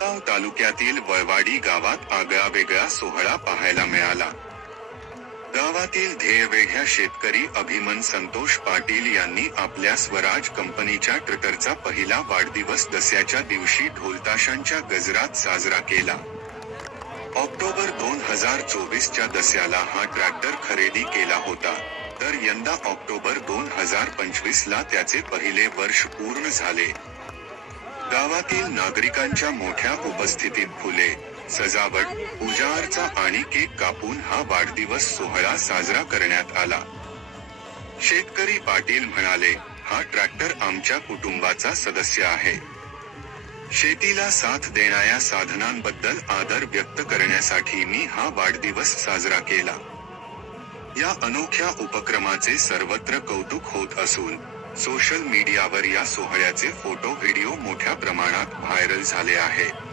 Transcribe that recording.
गाव तालुक्यातील वळवाडी गावात आगळावेगळा सोहळा पाहायला मिळाला. गावातील ध्येयवेघ्या शेतकरी अभिमन संतोष पाटील यांनी आपल्या स्वराज कंपनीच्या ट्रॅक्टरचा पहिला वाढदिवस दसऱ्याच्या दिवशी ढोलताशांच्या गजरात साजरा केला. ऑक्टोबर दोन हजार चोवीसच्या दसऱ्याला हा ट्रॅक्टर खरेदी केला होता. तर यंदा ऑक्टोबर दोन हजार पंचवीस ला त्याचे पहिले वर्ष पूर्ण झाले. गावातील नागरिकांच्या मोठ्या उपस्थितीत फुले सजावट पूजाअर्चा आणि केक कापून हा वाढदिवस सोहळा साजरा करण्यात आला. शेतकरी पाटील म्हणाले हा ट्रॅक्टर आमच्या कुटुंबाचा सदस्य आहे. शेतीला साथ देणाऱ्या साधनांबद्दल आदर व्यक्त करण्यासाठी मी हा वाढदिवस साजरा केला. या अनोख्या उपक्रमाचे सर्वत्र कौतुक होत असून सोशल मीडियावर या सोहळ्याचे फोटो व्हिडिओ मोठ्या प्रमाणात व्हायरल झाले आहे.